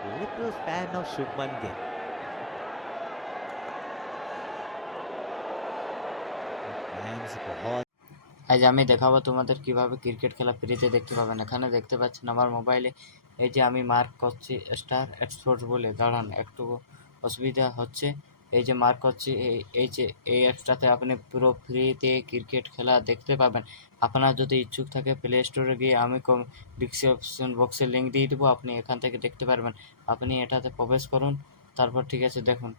ये तो fan of Shubman Gill. Fans बहुत। আজ আমি দেখাবো তোমাদের কিভাবে ক্রিকেট খেলা ফ্রিতে দেখতে পাবেন। এখানে দেখতে পাচ্ছেন আমার মোবাইলে এই যে আমি মার্ক করছি স্টার এক্সপোর্ট বলে, দাঁড়ান একটু অসুবিধা হচ্ছে। এই যে মার্ক করছি, এই যে এই অ্যাপসটাতে আপনি পুরো ফ্রিতে ক্রিকেট খেলা দেখতে পাবেন। আপনার যদি ইচ্ছুক থাকে প্লে স্টোরে গিয়ে আমি ডিসক্রিপশন বক্সে লিঙ্ক দিয়ে দেবো, আপনি এখান থেকে দেখতে পারবেন। আপনি এটাতে প্রবেশ করুন, তারপর ঠিক আছে দেখুন।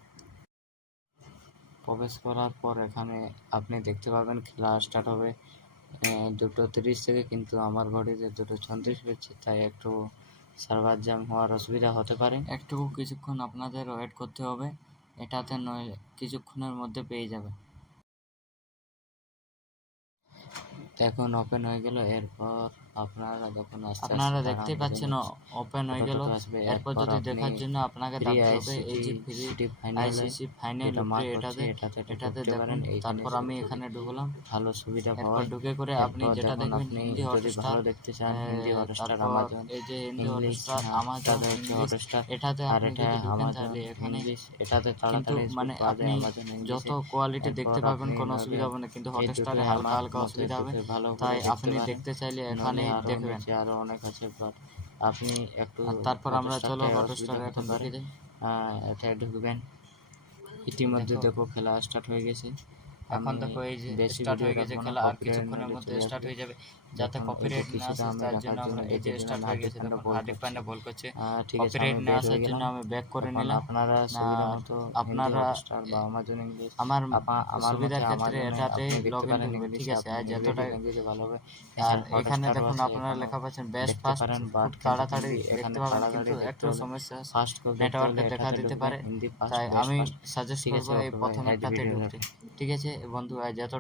প্রবেশ করার পর এখানে আপনি দেখতে পাবেন খেলা স্টার্ট হবে 2:30 থেকে, কিন্তু আমার ঘড়িতে 2:34 হচ্ছে, তাই একটু সার্ভার জ্যাম হওয়ার অসুবিধা হতে পারে। একটু কিছুক্ষণ আপনাদের ওয়েট করতে হবে, এটাতে নয় কিছুক্ষণের মধ্যে পেয়ে যাবে। এখন ওপেন হয়ে গেল। এরপর আপনারা যখন আপনারা দেখতে পাচ্ছেন ওপেন হয়ে গেল। এরপর যদি দেখার জন্য আপনাকে দাবতে হবে এই যে ফ্রি আইসিসি ফাইনাল এটাতে দেখুন। তারপর আমি এখানে ঢুকলাম, ভালো সুবিধা পাওয়া ঢুকে করে আপনি যেটা দেখবেন হিন্দি হটস্টার দেখতে চান, হিন্দি হটস্টার আমাজন, এই যে হিন্দি হটস্টার আমাজন হটস্টার, এটাতে আপনি যদি ঢুকেন তাহলে এখানে এটাতে কিন্তু মানে আপনি যত কোয়ালিটি দেখতে পাবেন কোনো অসুবিধা হবে না, কিন্তু হটস্টারে হালকা হালকা অসুবিধা হবে, তাই আপনি দেখতে চাইলে এখানে দেখবেন। আরো অনেক আছে, বাট আপনি একটু তারপর আমরা চলো হটস্টারে এখন ঢুকে যাই। এটা ঢুকবেন। ইতিমধ্যে দেখো খেলা স্টার্ট হয়ে গেছে। এখন দেখো এই যে স্টার্ট হয়ে গেছে খেলা, আর কিছুক্ষণের মধ্যে স্টার্ট হয়ে যাবে। যাতে কপিরাইট না আসে তার জন্য আমরা এই যে স্টার্ট হয়ে গেছে, দেখুন হার্দিক পান্ডে বল করছে। কপিরাইট না আসার জন্য আমি ব্যাক করে নিলাম। আপনারা সুবিধা মতো আপনারা বা আমাজন ইংলিশ আমার সুবিধার ক্ষেত্রে এটাতে লগ ইন করবেন, ঠিক আছে। আর যতটা ভালো হবে। আর এখানে দেখুন আপনারা লেখা পাচ্ছেন বেস্ট ফাস্ট, খুব তাড়াতাড়ি দেখতে পাবেন, কিন্তু একটু সমস্যা নেটওয়ার্কে দেখা দিতে পারে, তাই আমি সাজেস্ট করবো এই প্রথম একটাতে ঢুকতে। ঠিক আছে বন্ধু, আর যতটা